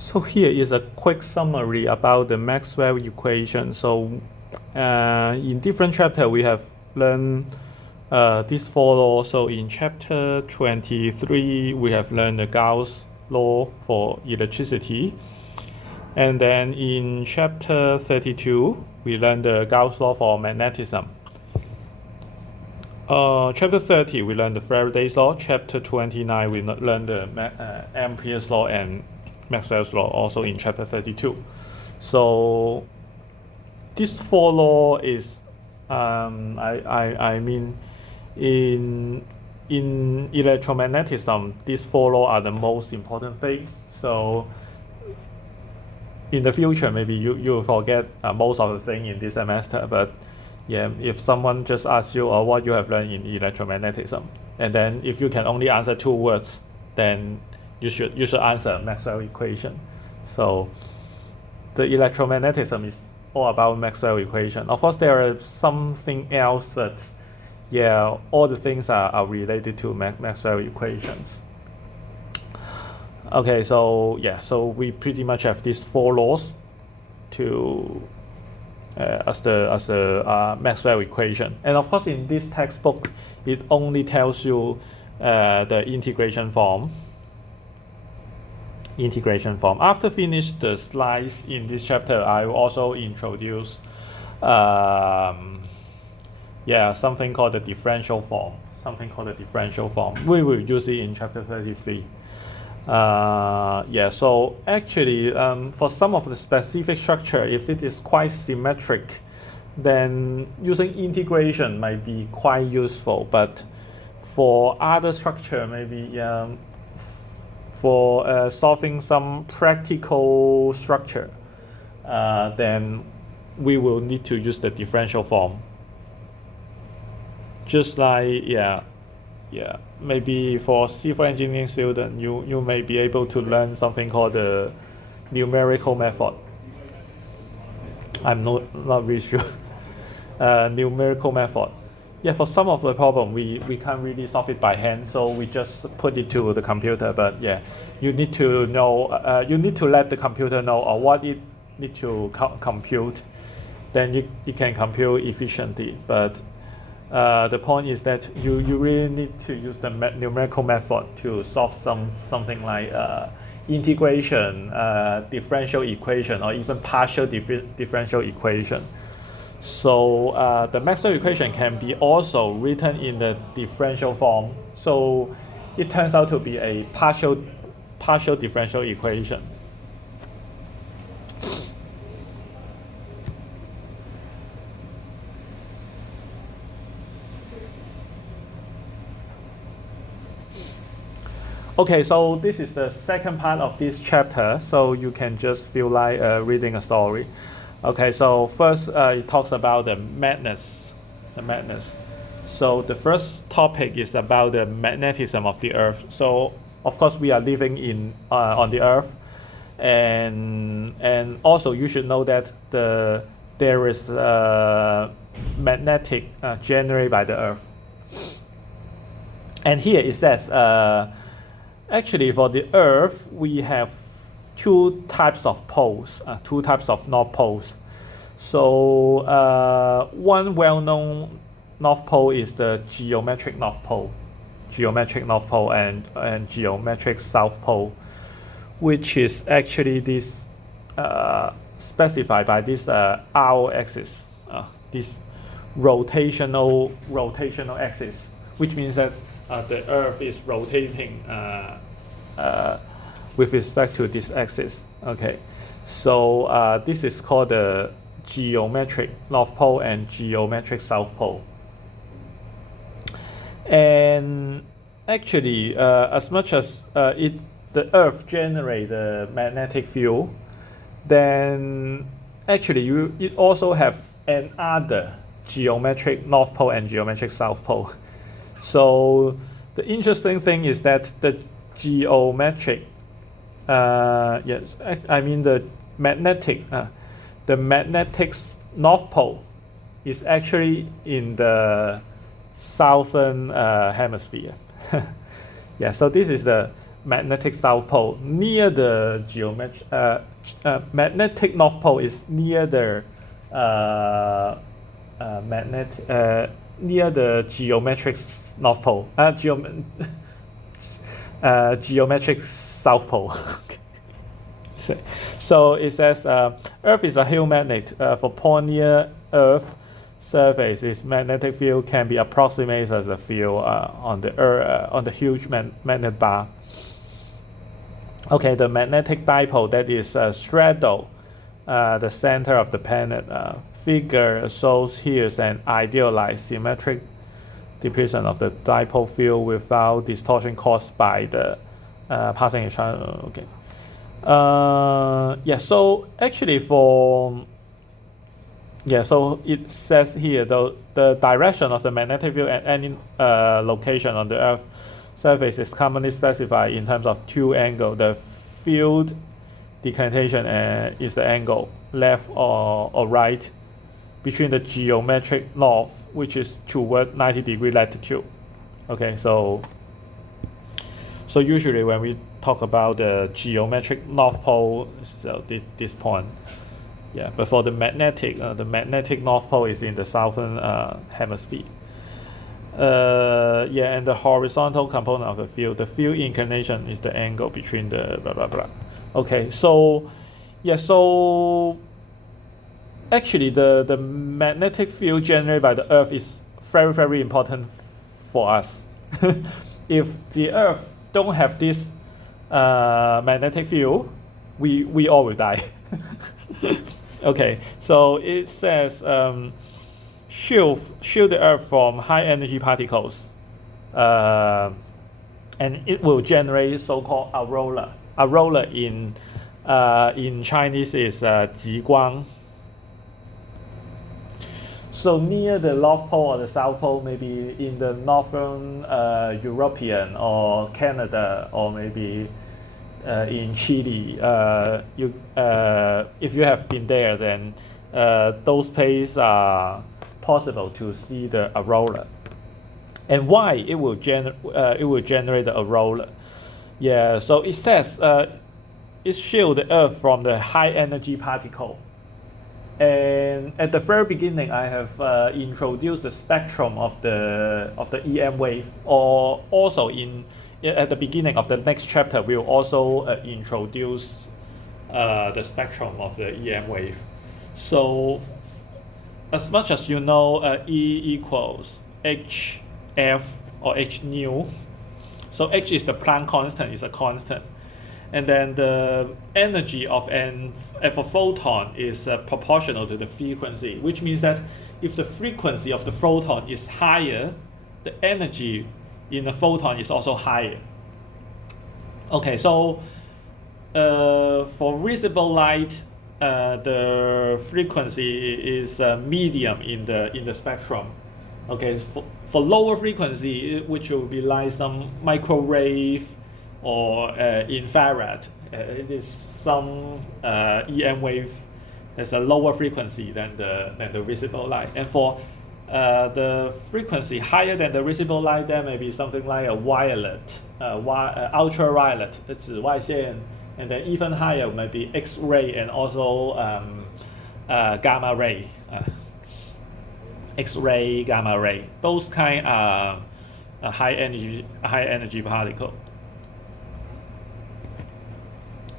So here is a quick summary about the Maxwell equation. So in different chapter we have learned these four laws. So in chapter 23 we have learned the Gauss law for electricity. And then in chapter 32 we learned the Gauss law for magnetism. Chapter 30 we learned the Faraday's law. Chapter 29 we learned the Ampere's law and Maxwell's law, also in chapter 32. So this four law is I mean in electromagnetism, these four law are the most important thing. So in the future maybe you will forget most of the thing in this semester, but yeah, if someone just asks you what you have learned in electromagnetism, and then if you can only answer two words, then you should answer Maxwell equation. So the electromagnetism is all about Maxwell equation. Of course, there are something else, but yeah, all the things are related to Maxwell equations. Okay, so yeah, so we pretty much have these four laws to as the Maxwell equation. And of course, in this textbook, it only tells you the integration form. After finish the slides in this chapter, I will also introduce something called the differential form. We will use it in chapter 33. So actually for some of the specific structure, if it is quite symmetric, then using integration might be quite useful. But for other structure, maybe for solving some practical structure, then we will need to use the differential form. Just like maybe for civil engineering student, you may be able to learn something called the numerical method. I'm not really sure. Numerical method. Yeah, for some of the problem we can't really solve it by hand, so we just put it to the computer. But yeah, you need to know, you need to let the computer know what it need to compute. Then you can compute efficiently. But the point is that you really need to use the numerical method to solve something like integration, differential equation, or even partial differential equation. So the Maxwell equation can be also written in the differential form. So it turns out to be a partial differential equation. Okay, so this is the second part of this chapter, so you can just feel like reading a story. Okay, so first it talks about the madness. So the first topic is about the magnetism of the Earth. So of course we are living on the Earth, and also you should know that there is magnetic generated by the Earth. And here it says actually for the Earth we have two types of poles, two types of north poles. So one well-known north pole is the geometric north pole and geometric south pole, which is actually this specified by this R axis, this rotational axis, which means that the Earth is rotating with respect to this axis. Okay, so this is called the geometric north pole and geometric south pole. And actually, as much as the Earth generates the magnetic field, then actually it also have another geometric north pole and geometric south pole. So the interesting thing is that the geometric the magnetic north pole is actually in the southern hemisphere. Yeah, so this is the magnetic south pole near the magnetic north pole is near the near the geometric north pole. Geometric south pole. So it says Earth is a huge magnet. For point near Earth surface, its magnetic field can be approximated as the field on the huge magnet bar. Okay, the magnetic dipole that is straddle the center of the planet. Figure shows here an idealized symmetric depletion of the dipole field without distortion caused by the passing each other. Okay. So actually so it says here the direction of the magnetic field at any location on the Earth surface is commonly specified in terms of two angles. The field decantation is the angle left or right between the geometric north, which is toward 90-degree latitude. Okay, so usually when we talk about the geometric north pole, so this point, but for the magnetic north pole is in the southern hemisphere. And the horizontal component of the field inclination is the angle between the blah blah blah. Okay, so actually the magnetic field generated by the Earth is very, very important for us. If the Earth don't have this magnetic field, we all will die. Okay, so it says shield the Earth from high energy particles, and it will generate so-called aurora. Aurora in Chinese is 极光. So near the North Pole or the South Pole, maybe in the Northern European or Canada, or maybe in Chile, if you have been there, then those places are possible to see the aurora. And why it will generate the aurora? So it says it shields the Earth from the high energy particle. And at the very beginning, I have introduced the spectrum of the EM wave, or also at the beginning of the next chapter, we'll also introduce the spectrum of the EM wave. So as much as you know, E equals HF or H nu. So H is the Planck constant, is a constant. And then the energy of a photon is proportional to the frequency, which means that if the frequency of the photon is higher, the energy in the photon is also higher. Okay, so for visible light, the frequency is medium in the spectrum. Okay, for lower frequency, which will be like some microwave or infrared, it is some EM wave has a lower frequency than the visible light. And for the frequency higher than the visible light, there may be something like a violet, ultraviolet, 紫外线, and then even higher may be X-ray and also gamma ray, X-ray, gamma ray. Those kind are high energy particle.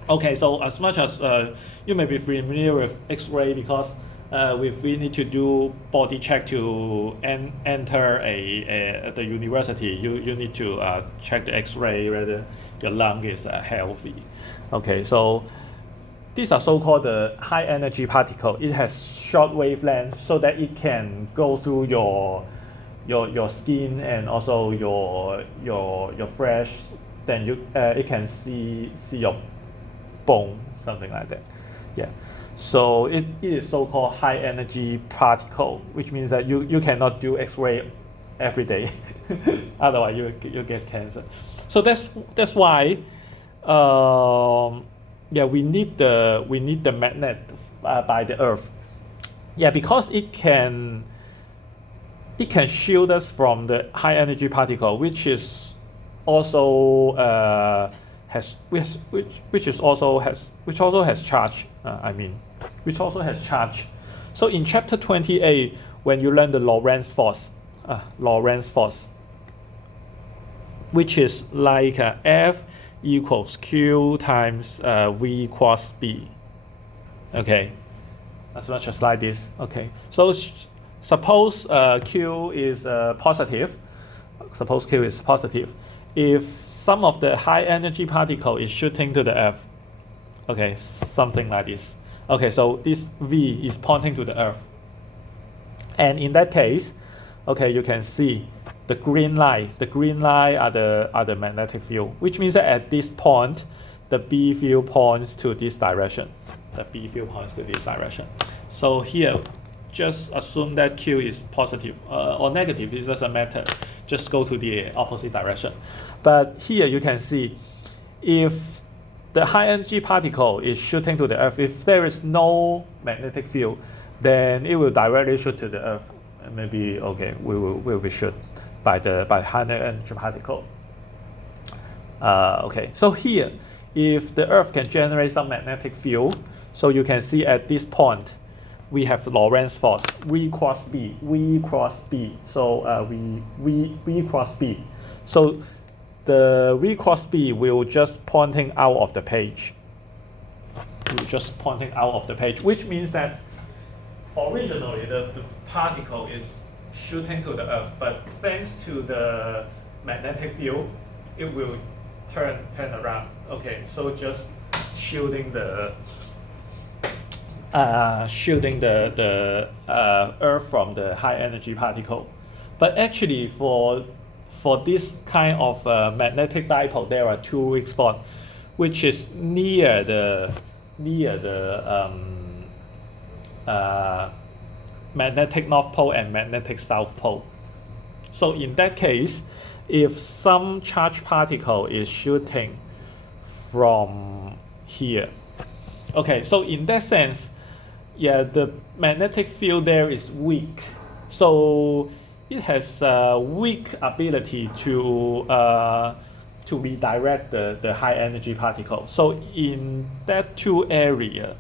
Okay, so as much as you may be familiar with X-ray, because we need to do body check to enter the university, you need to check the X-ray whether your lung is healthy. Okay, so these are so-called the high energy particle. It has short wavelength so that it can go through your skin and also your flesh. Then it can see your bone, something like that. So it is so-called high energy particle, which means that you cannot do X-ray every day. Otherwise you get cancer. So that's why we need the magnet by the Earth. Because it can shield us from the high energy particle, which is also which also has charge. Which also has charge. So in chapter 28, when you learn the Lorentz force, which is like F equals Q times V cross B. Okay, as much as like this. Okay, so suppose Q is positive. Suppose Q is positive. If some of the high energy particle is shooting to the Earth, okay, something like this. Okay, so this V is pointing to the Earth. And in that case, okay, you can see the green line. The green line are the magnetic field, which means that at this point, the B field points to this direction. The B field points to this direction. So here, just assume that Q is positive or negative. It doesn't matter. Just go to the opposite direction. But here you can see, if the high energy particle is shooting to the Earth, if there is no magnetic field, then it will directly shoot to the Earth. And maybe okay, we will be shot by high energy particle. Okay, so here, if the Earth can generate some magnetic field, so you can see at this point, we have the Lorentz force, V cross B. So V cross B. So the V cross B will just pointing out of the page. Which means that originally the particle is shooting to the Earth, but thanks to the magnetic field, it will turn around. Okay, so just shielding the Earth from the high energy particle. But actually, for this kind of magnetic dipole, there are two weak spots, which is near the magnetic north pole and magnetic south pole. So in that case, if some charged particle is shooting from here, okay, so in that sense, yeah, the magnetic field there is weak. So it has a weak ability to redirect the high energy particle. So in that two area,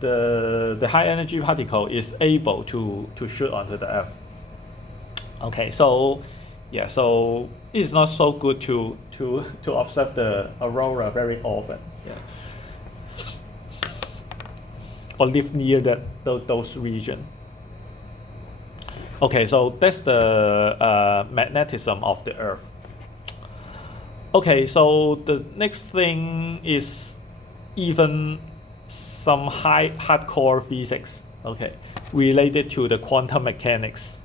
the high energy particle is able to shoot onto the Earth. Okay, so yeah, so it's not so good to observe the aurora very often. Yeah. Or live near those regions. Okay, so that's the magnetism of the Earth. Okay, so the next thing is even some hardcore physics, okay, related to the quantum mechanics.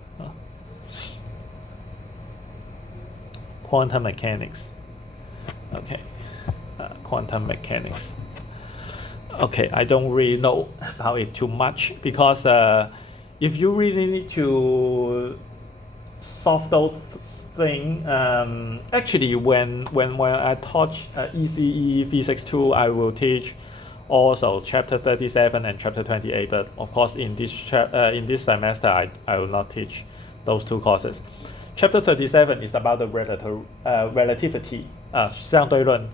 Quantum mechanics. Okay, quantum mechanics. Okay, I don't really know about it too much because if you really need to solve those things, actually when I taught ECE Physics 2, I will teach also chapter 37 and chapter 28. But of course, in this semester, I will not teach those two courses. Chapter 37 is about the relativity, 相对论,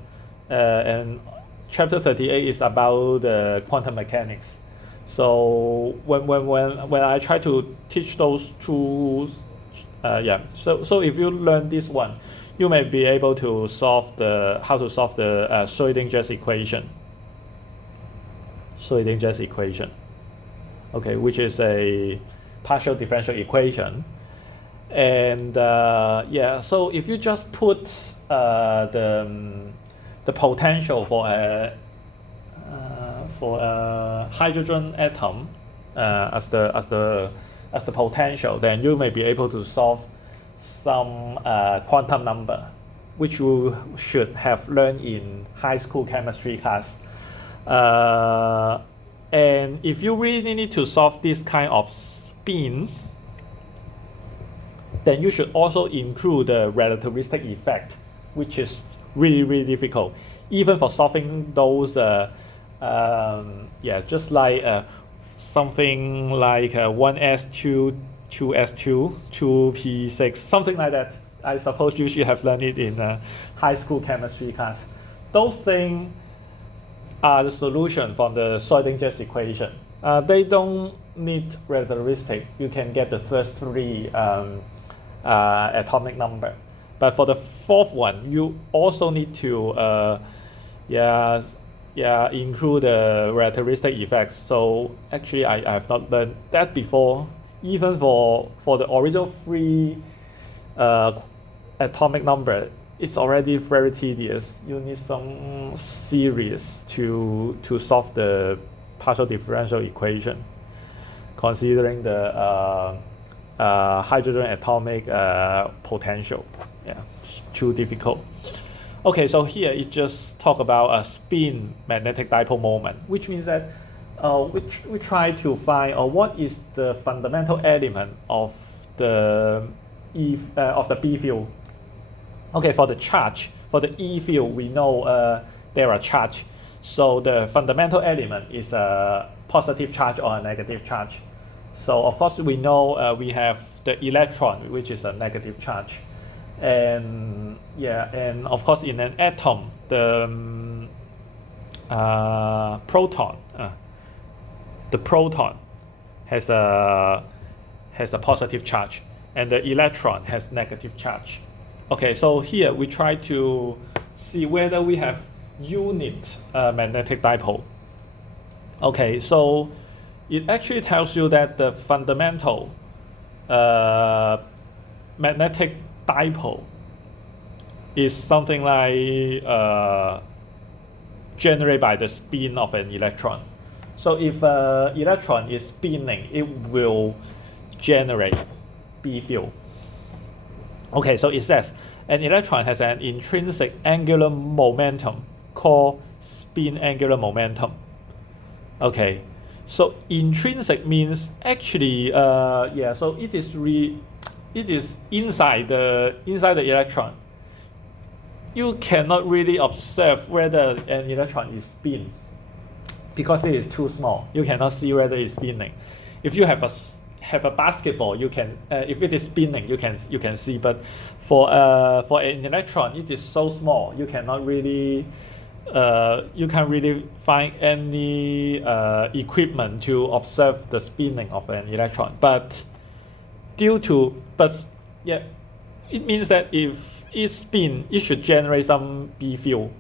and chapter 38 is about the quantum mechanics. So when I try to teach those two, so if you learn this one, you may be able to solve how to solve the Schrödinger's equation. Okay, which is a partial differential equation. And so if you just put the potential for a hydrogen atom as the potential, then you may be able to solve some quantum number, which you should have learned in high school chemistry class. And if you really need to solve this kind of spin, then you should also include the relativistic effect, which is really difficult. Even for solving those, just like something like 1s2, 2s2, 2p6, something like that. I suppose you should have learned it in high school chemistry class. those things are the solution from the Schrödinger's equation. They don't need relativistic. You can get the first three atomic number. But for the fourth one, you also need to include the relativistic effects. So actually, I have not learned that before. Even for the original three atomic number, it's already very tedious. You need some series to solve the partial differential equation, considering the hydrogen atomic potential. Yeah, it's too difficult. Okay, so here it just talk about a spin magnetic dipole moment, which means that we try to find what is the fundamental element of the B field. Okay, for the charge, for the E field, we know there are charge. So the fundamental element is a positive charge or a negative charge. So of course we know we have the electron, which is a negative charge, and of course in an atom the proton has a positive charge, and the electron has negative charge. Okay, so here we try to see whether we have unit magnetic dipole. Okay, so it actually tells you that the fundamental magnetic dipole is something like generated by the spin of an electron. So if an electron is spinning, it will generate B field. Okay, so it says an electron has an intrinsic angular momentum called spin angular momentum. Okay, so intrinsic means actually so it is inside the electron. You cannot really observe whether an electron is spin because it is too small. You cannot see whether it's spinning. If you have a basketball, you can if it is spinning, you can see. But for an electron, it is so small, you cannot really you can't really find any equipment to observe the spinning of an electron. But it means that if it spin, it should generate some B field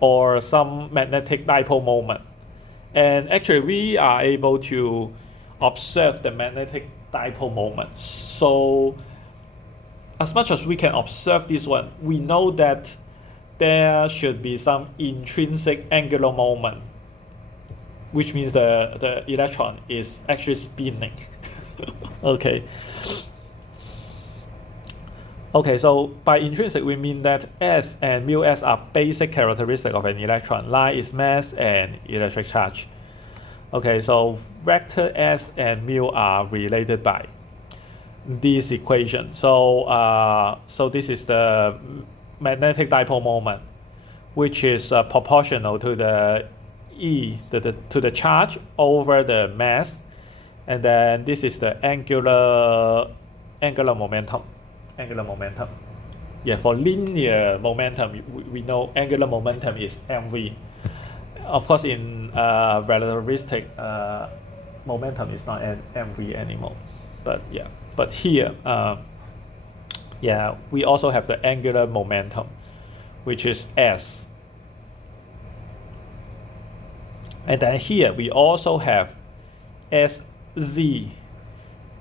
or some magnetic dipole moment. And actually, we are able to observe the magnetic dipole moment. So as much as we can observe this one, we know that there should be some intrinsic angular moment, which means the electron is actually spinning. Okay, so by intrinsic we mean that S and mu S are basic characteristics of an electron, like its mass and electric charge. Okay, so vector S and mu are related by this equation. So this is the magnetic dipole moment, which is proportional to the E, to the charge over the mass, and then this is the angular momentum. Yeah, for linear momentum, we know angular momentum is mv. Of course, in relativistic momentum is not mv anymore. But here, we also have the angular momentum, which is S. And then here we also have SZ.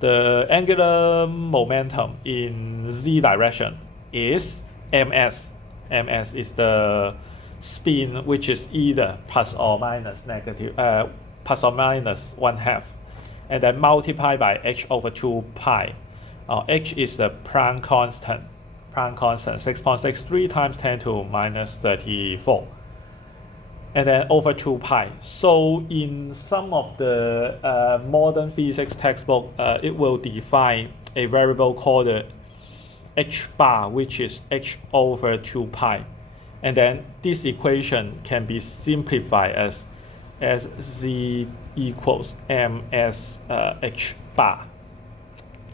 The angular momentum in z direction is ms. Ms is the spin, which is either plus or minus plus or minus 1/2, and then multiplied by h over 2 pi. H is the Planck constant. 6.63 times 10 to minus 34. And then over 2 pi. So in some of the modern physics textbook, it will define a variable called the h bar, which is h over 2 pi. And then this equation can be simplified as z equals ms h bar.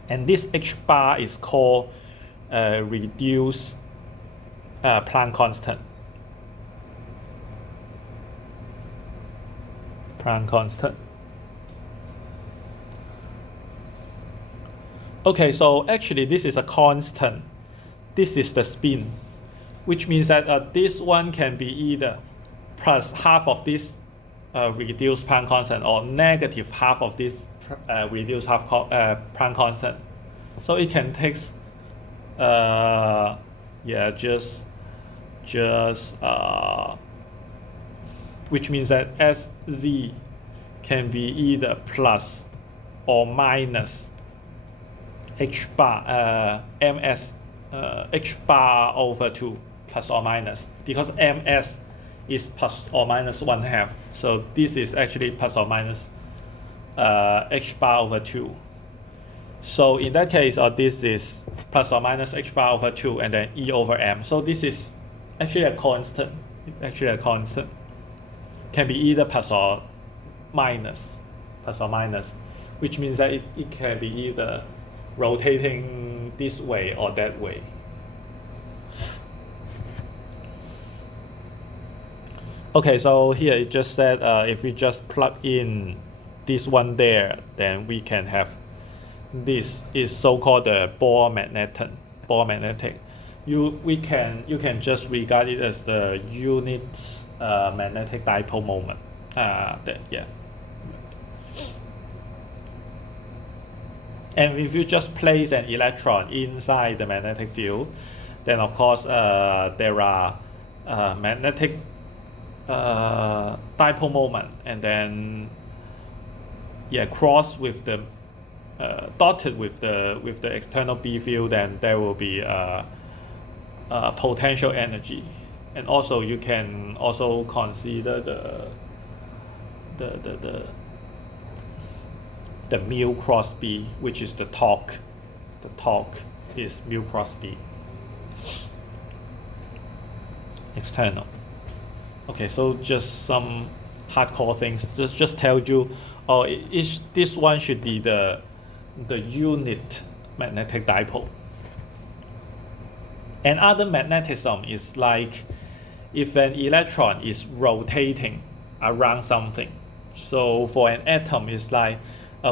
And this h bar is called reduced Planck constant. Planck constant. Okay, so actually this is a constant. This is the spin, which means that this one can be either plus half of this reduced Planck constant or negative half of this reduced Planck constant. So it can take which means that SZ can be either plus or minus h bar ms h bar over 2 plus or minus, because ms is plus or minus 1/2, so this is actually plus or minus h bar over 2. So in that case, this is plus or minus h bar over 2 and then E over m. So this is actually a constant. It's actually a constant. Can be either plus or minus, which means that it can be either rotating this way or that way. Okay, so here it just said if we just plug in this one there, then we can have this is so-called the Bohr magnetic. You can just regard it as the unit magnetic dipole moment. And if you just place an electron inside the magnetic field, then of course there are magnetic dipole moment, and then cross with the dotted with the external B field, and there will be potential energy. And also you can also consider the mu cross B, which is the torque. The torque is mu cross B external. Okay, so just some hardcore things. Just tell you, this one should be the unit magnetic dipole. And other magnetism is like if an electron is rotating around something. So for an atom, it's like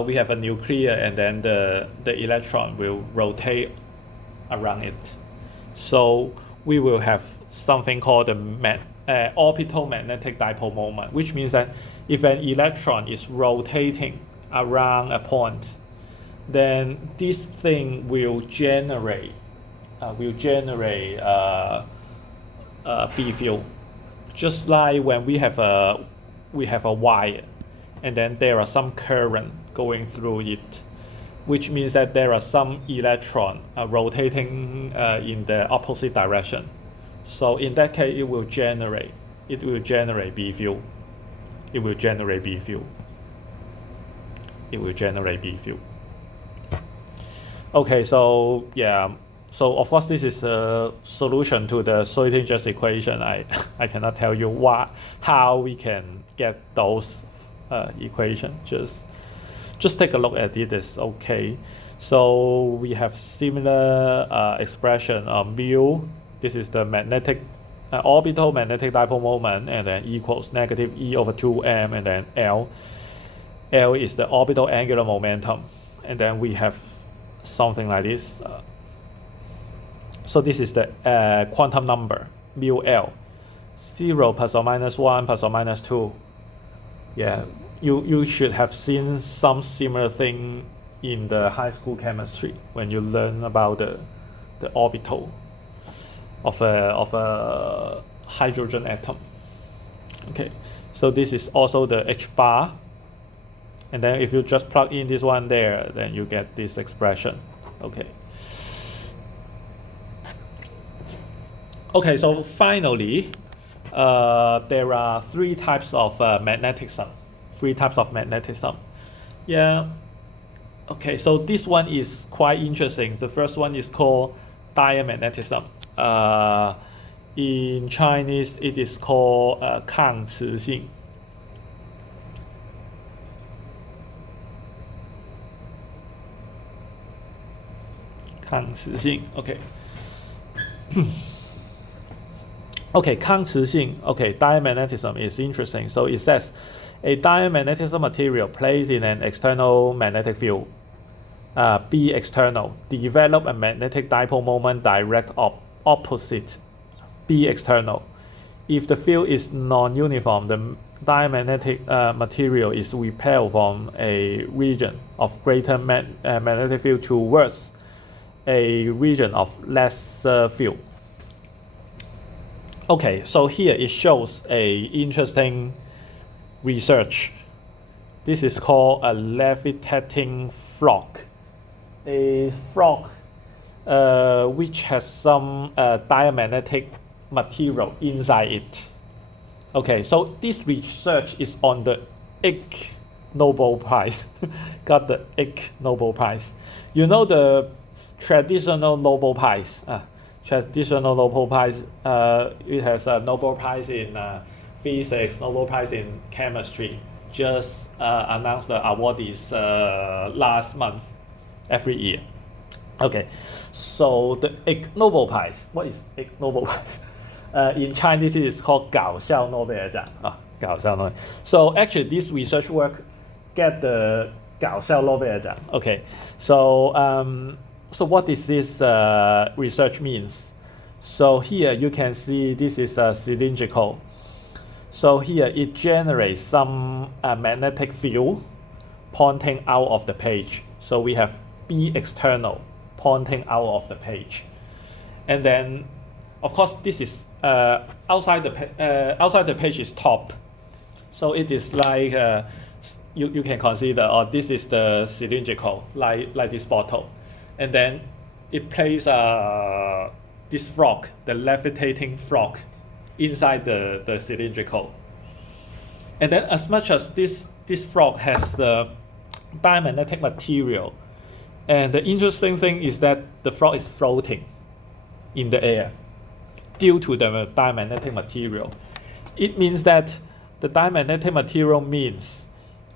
we have a nucleus, and then the electron will rotate around it. So we will have something called the orbital magnetic dipole moment, which means that if an electron is rotating around a point, then this thing will generate B field, just like when we have a wire, and then there are some current going through it, which means that there are some electron rotating in the opposite direction. So in that case, it will generate B field. Okay, so so of course this is a solution to the Schrödinger's equation. I cannot tell you how we can get those equations. Just take a look at it. It's okay. So we have similar expression of mu. This is the magnetic orbital magnetic dipole moment, and then equals negative E over 2m, and then L is the orbital angular momentum, and then we have something like this. So this is the quantum number mu L, 0 plus or minus 1 plus or minus 2. You should have seen some similar thing in the high school chemistry when you learn about the orbital of a hydrogen atom. Okay, so this is also the H bar, and then if you just plug in this one there, then you get this expression. Okay, so finally there are three types of magnetism. Okay, so this one is quite interesting. The first one is called diamagnetism. In Chinese, it is called 抗磁性. Okay. Okay, 抗磁性. Okay, diamagnetism is interesting. So it says a diamagnetism material placed in an external magnetic field, B external, develop a magnetic dipole moment direct opposite B external. If the field is non-uniform, the diamagnetic material is repelled from a region of greater magnetic field towards a region of lesser field. Okay, so here it shows a interesting research. This is called a levitating frog. A frog which has some diamagnetic material inside it. Okay, so this research is on the Ig Nobel Prize. Got the Ig Nobel Prize. You know the traditional Nobel Prize. Traditional Nobel Prize. It has a Nobel Prize in physics, Nobel Prize in chemistry. Just announced the awardees last month, every year. Okay, so the Ig Nobel Prize. What is Ig Nobel Prize? In Chinese, it is called 搞笑诺贝尔奖啊，搞笑诺贝尔。So actually, this research work get the 搞笑诺贝尔奖. Okay, so so what does this research means? So here you can see this is cylindrical. So here it generates some magnetic field pointing out of the page. So we have B external pointing out of the page, and then of course this is outside the page is top. So it is like you can consider this is the cylindrical like this bottle, and then it places this frog, the levitating frog, inside the cylindrical. And then as much as this frog has the diamagnetic material, and the interesting thing is that the frog is floating in the air due to the diamagnetic material. It means that the diamagnetic material means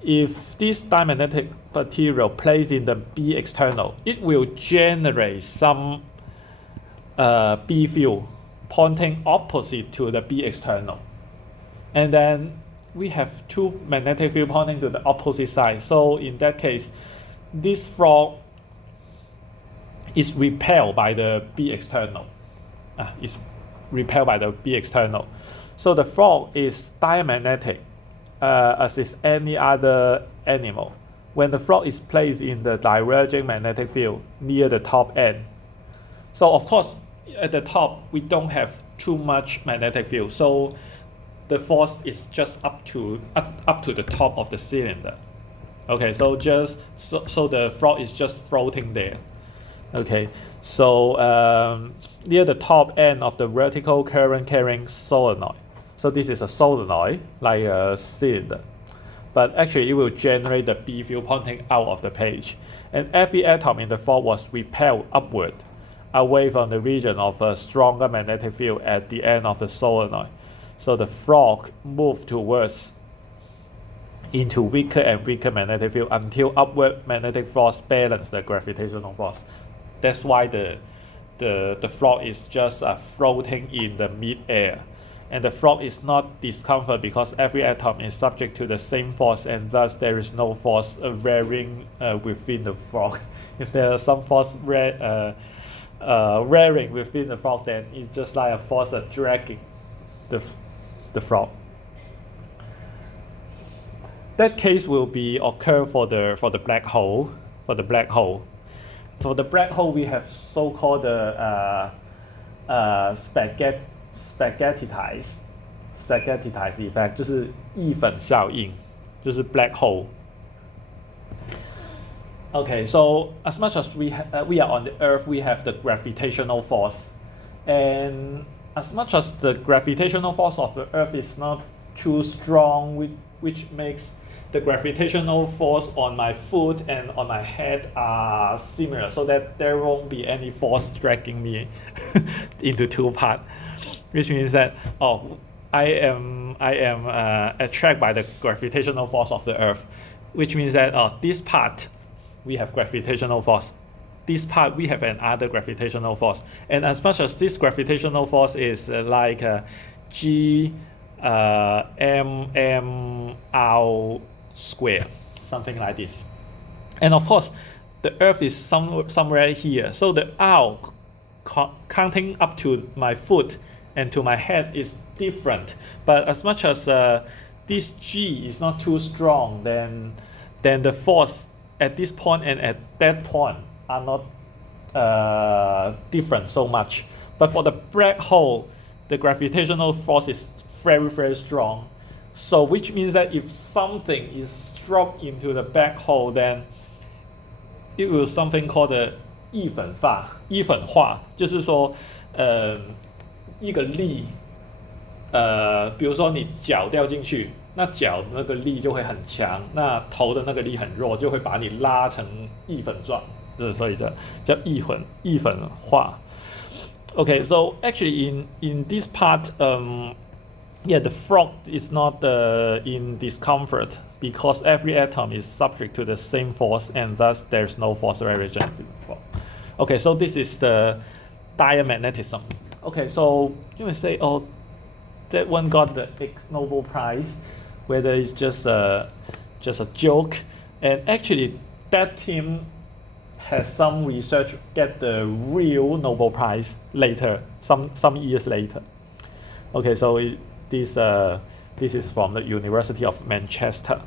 if this diamagnetic material placed in the B external, it will generate some B field pointing opposite to the B external. And then we have two magnetic field pointing to the opposite side. So in that case, this frog is repelled by the B external. It's repelled by the B external. So the frog is diamagnetic as is any other animal. When the frog is placed in the diverging magnetic field near the top end. So of course, at the top, we don't have too much magnetic field. So the force is just up to the top of the cylinder. Okay, so the frog is just floating there. Okay, so near the top end of the vertical current carrying solenoid. So this is a solenoid, like a cylinder. But actually it will generate the B field pointing out of the page. And every atom in the frog was repelled upward, away from the region of a stronger magnetic field at the end of the solenoid. So the frog moved towards into weaker and weaker magnetic field until upward magnetic force balanced the gravitational force. That's why the frog is just floating in the mid-air. And the frog is not discomfort because every atom is subject to the same force, and thus there is no force varying within the frog. If there is some force varying within the frog, then it's just like a force dragging the frog. That case will be occur for the black hole. For the black hole, we have so-called spaghetti effect， 就是意粉效应，就是 black hole. Okay, so as much as we are on the Earth, we have the gravitational force, and as much as the gravitational force of the Earth is not too strong, which makes the gravitational force on my foot and on my head are similar, so that there won't be any force dragging me into two parts, which means that I am attracted by the gravitational force of the Earth, which means that this part we have gravitational force, this part we have another gravitational force, and as much as this gravitational force is like G m r square, something like this. And of course, the Earth is somewhere here, so the r counting up to my foot and to my head is different. But as much as this G is not too strong, then the force at this point and at that point are not different so much. But for the black hole, the gravitational force is very, very strong. So which means that if something is dropped into the black hole, then it will something called the 异粉化，就是说，一个力，比如说你脚掉进去，那脚那个力就会很强，那头的那个力很弱，就会把你拉成异粉状，所以叫异粉化。Okay, so actually in this part, yeah, the frog is not in discomfort because every atom is subject to the same force, and thus there's no force variation. Okay, so this is the diamagnetism. Okay, so you may say, oh, that one got the Nobel Prize, whether it's just a joke, and actually that team has some research get the real Nobel Prize later, some years later. Okay, so this is from the University of Manchester.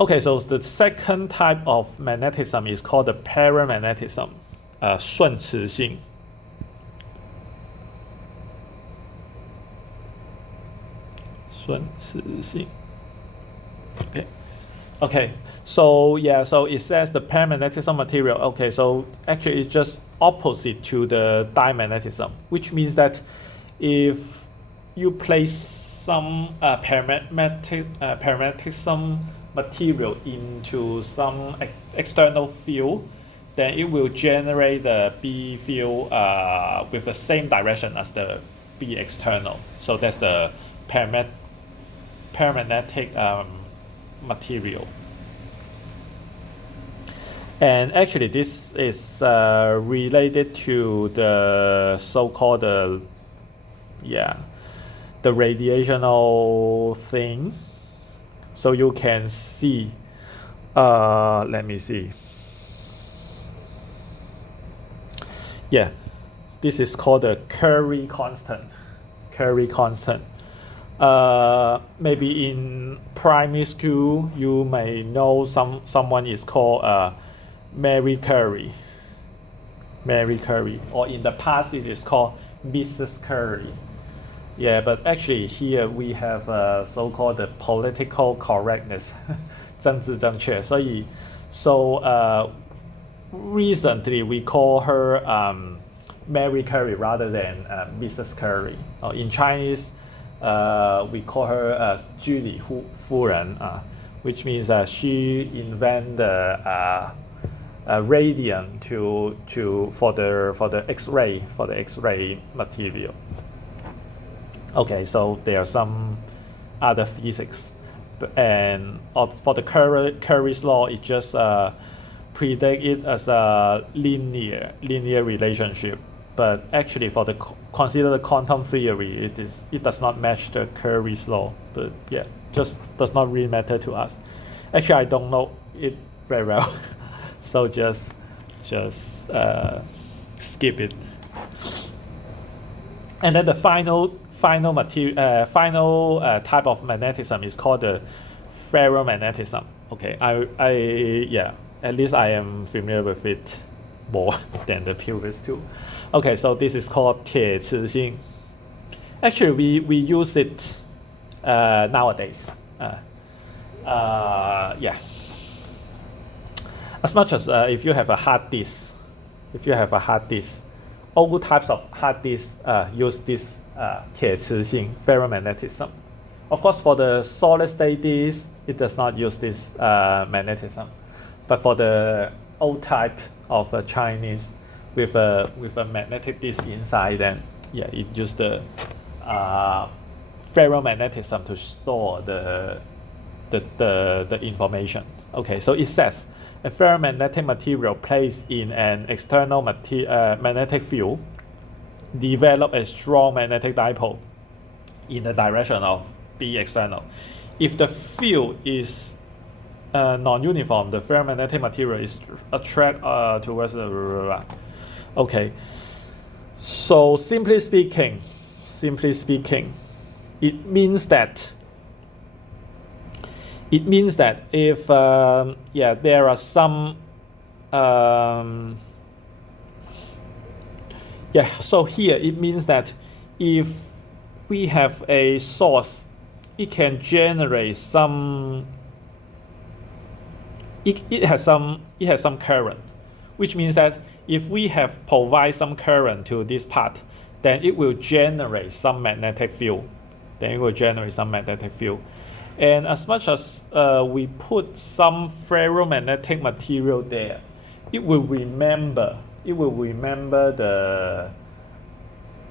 Okay, so the second type of magnetism is called the ferromagnetism, 顺磁性. Okay, so yeah, so it says the ferromagnetism material. Okay, so actually it's just opposite to the diamagnetism, which means that if you place some ferromagnetism material into some external field, then it will generate the B field with the same direction as the B external. So that's the paramagnetic material. And actually this is related to the so-called the radiational thing. So you can see, let me see. Yeah, this is called the Curie constant. Maybe in primary school you may know someone is called Mary Curie, or in the past it is called Mrs. Curie. Yeah, but actually here we have so-called the political correctness, 政治正确. So recently we call her Mary Curie rather than Mrs. Curie. In Chinese, we call her 居里夫人, which means she invented radium for the X-ray material. Okay, so there are some other physics, and for the Curie's law, it just predict it as a linear relationship. But actually, for the consider the quantum theory, it does not match the Curie's law. But yeah, just does not really matter to us. Actually, I don't know it very well, so just skip it. And then the final type of magnetism is called the ferromagnetism. Okay, at least I am familiar with it more than the previous two. Okay, so this is called 铁磁性. Actually, we use it nowadays. Yeah. As much as if you have a hard disk, all types of hard disks use this 铁磁性 ferromagnetism. Of course, for the solid state disk, it does not use this magnetism. But for the old type of Chinese with a magnetic disk inside, then yeah, it used the ferromagnetism to store the information. Okay, so it says a ferromagnetic material placed in an external magnetic field develop a strong magnetic dipole in the direction of B external. If the field is non-uniform, the ferromagnetic material is attract towards the okay. So simply speaking, it means that if there are some so here it means that if we have a source, it can generate some it has some current, which means that if we have provide some current to this part, then it will generate some magnetic field. And as much as we put some ferromagnetic material there, it will remember the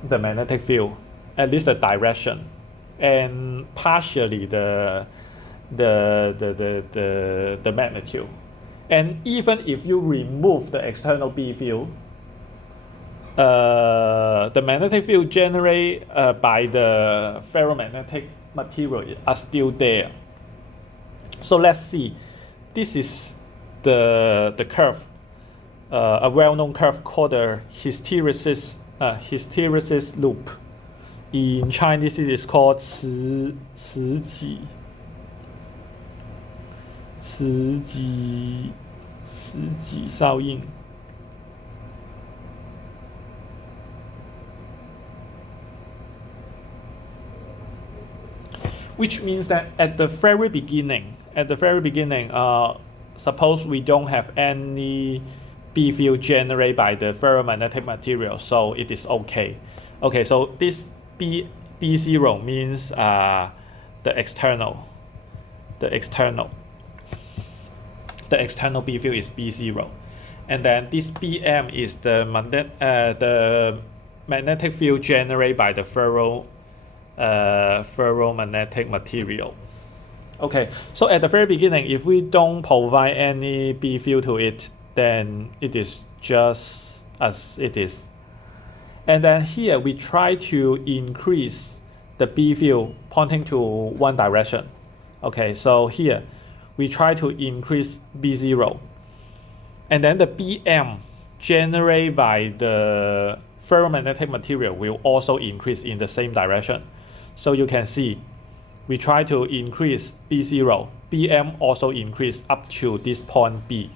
magnetic field, at least the direction, and partially the magnitude. And even if you remove the external B field, the magnetic field generated by the ferromagnetic material are still there. So let's see. This is the curve, a well-known curve called the hysteresis loop. In Chinese, it is called 磁极效应。Which means that at the very beginning, suppose we don't have any B field generated by the ferromagnetic material, so it is okay. Okay, so this B0 means the external B field is B0, and then this Bm is the magnetic field generated by the ferromagnetic material. Okay, so at the very beginning, if we don't provide any B field to it, then it is just as it is. And then here we try to increase the B field pointing to one direction. Okay, so here we try to increase B0, and then the Bm generated by the ferromagnetic material will also increase in the same direction. So you can see we try to increase B0, Bm also increase up to this point B.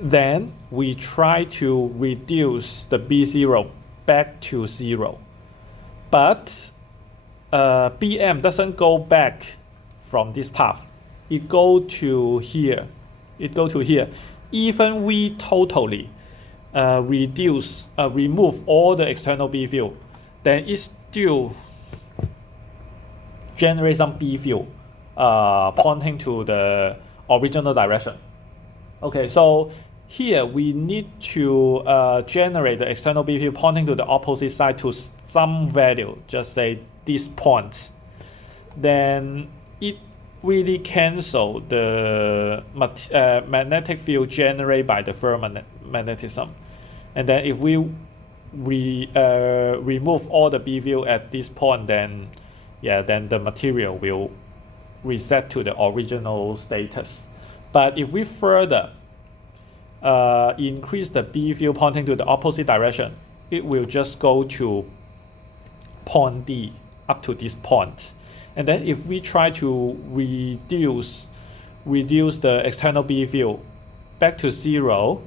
Then we try to reduce the B0 back to 0, but Bm doesn't go back from this path. It go to here. Even we totally remove all the external B field, then it still generate some B field pointing to the original direction. Okay, so here we need to generate the external B field pointing to the opposite side to some value, just say this point. Then it really cancel the magnetic field generated by the ferromagnetism. And then if we remove all the B field at this point, then the material will reset to the original status. But if we further increase the B field pointing to the opposite direction, it will just go to point D up to this point. And then if we try to reduce the external B field back to 0,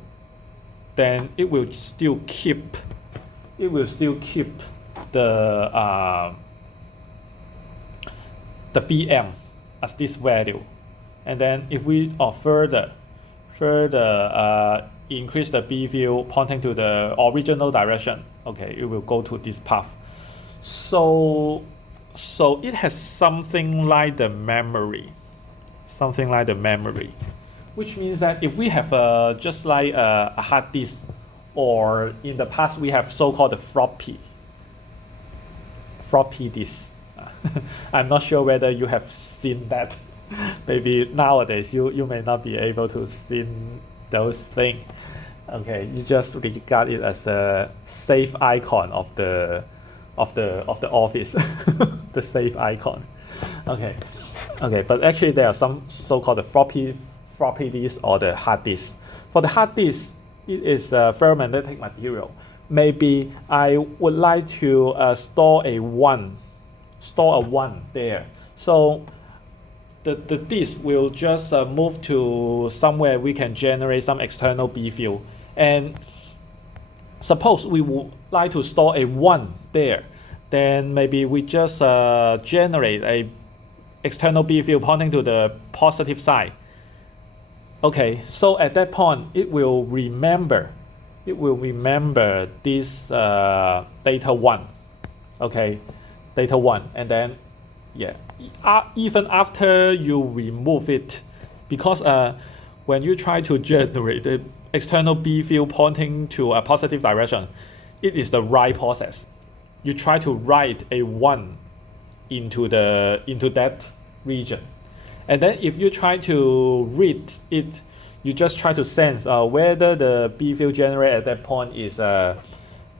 then it will still keep the Bm as this value. And then if we further increase the B field pointing to the original direction, okay, it will go to this path. So it has something like the memory, which means that if we have just like a hard disk, or in the past we have so-called the floppy disk. I'm not sure whether you have seen that Maybe nowadays you may not be able to see those things. Okay, you just regard it as a safe icon of the office, the safe icon. Okay, okay, but actually there are some so-called the floppy disk or the hard disk. For the hard disk, it is a ferromagnetic material. Maybe I would like to store a one there. So the disk will just move to somewhere we can generate some external B field. And suppose we would like to store a 1 there, then maybe we just generate a external B field pointing to the positive side. Okay, so at that point it will remember this data 1. Okay, data 1, and then yeah, even after you remove it, because when you try to generate the external B field pointing to a positive direction, it is the right process. You try to write a 1 into that region, and then if you try to read it, you just try to sense whether the B field generated at that point is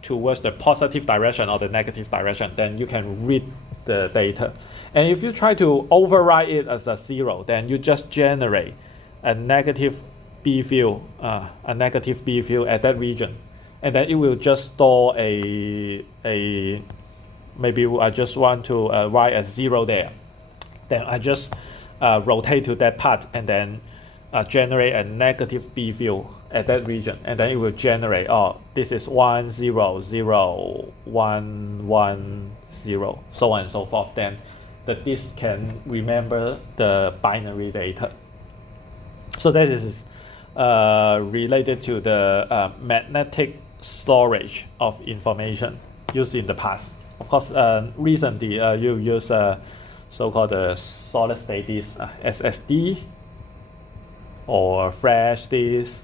towards the positive direction or the negative direction. Then you can read the data. And if you try to override it as a 0, then you just generate a negative B field at that region, and then it will just store a maybe I just want to write a 0 there. Then I just rotate to that part and then generate a negative B field at that region, and then it will generate, this is 1 0 0 1 1 0, so on and so forth. Then the disk can remember the binary data. So this is related to the magnetic storage of information used in the past. Of course, recently you use so-called solid state disk, SSD, or flash disk,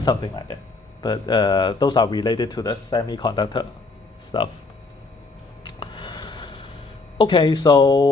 something like that. But those are related to the semiconductor stuff. Okay, so